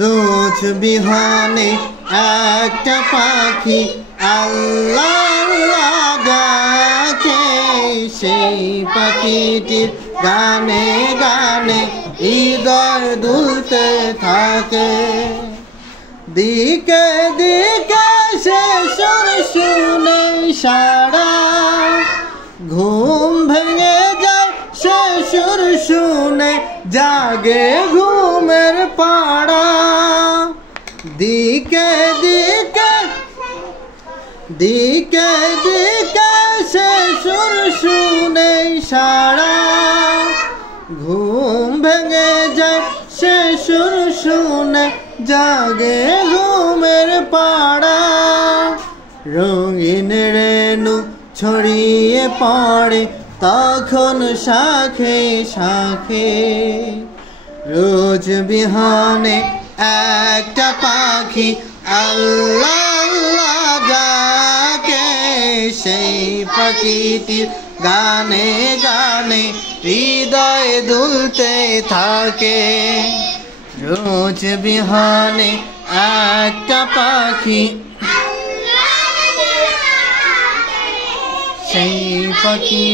রোজ বিহানে একটা পাখি আল্লাহ আল্লাহ ডাকে, সেই পাখিটির গানে গানে হৃদয় দুলতে থাকে। দিকে দিকে সে সুর শুনে সারা, ঘুম ভেঙে যায় সে সুর শুনে, জাগে ঘুমের পাড়া। দিকে দিকে দিকে দিকে সে সুর শুনে সারা, ঘুম ভেঙে যায় সে সুর শুনে, জাগে ঘুমের পাড়া। রঙিন রেণু ছড়িয়ে পড়ে তখন শাখে শাখে, রোজ বিহানে একটা পাখি আল্লাহ আল্লাহ ডাকে, সেই পাখিটির গানে গানে হৃদয় দুলতে থাকে। রোজ বিহানে একটা পাখি, সেই পাখি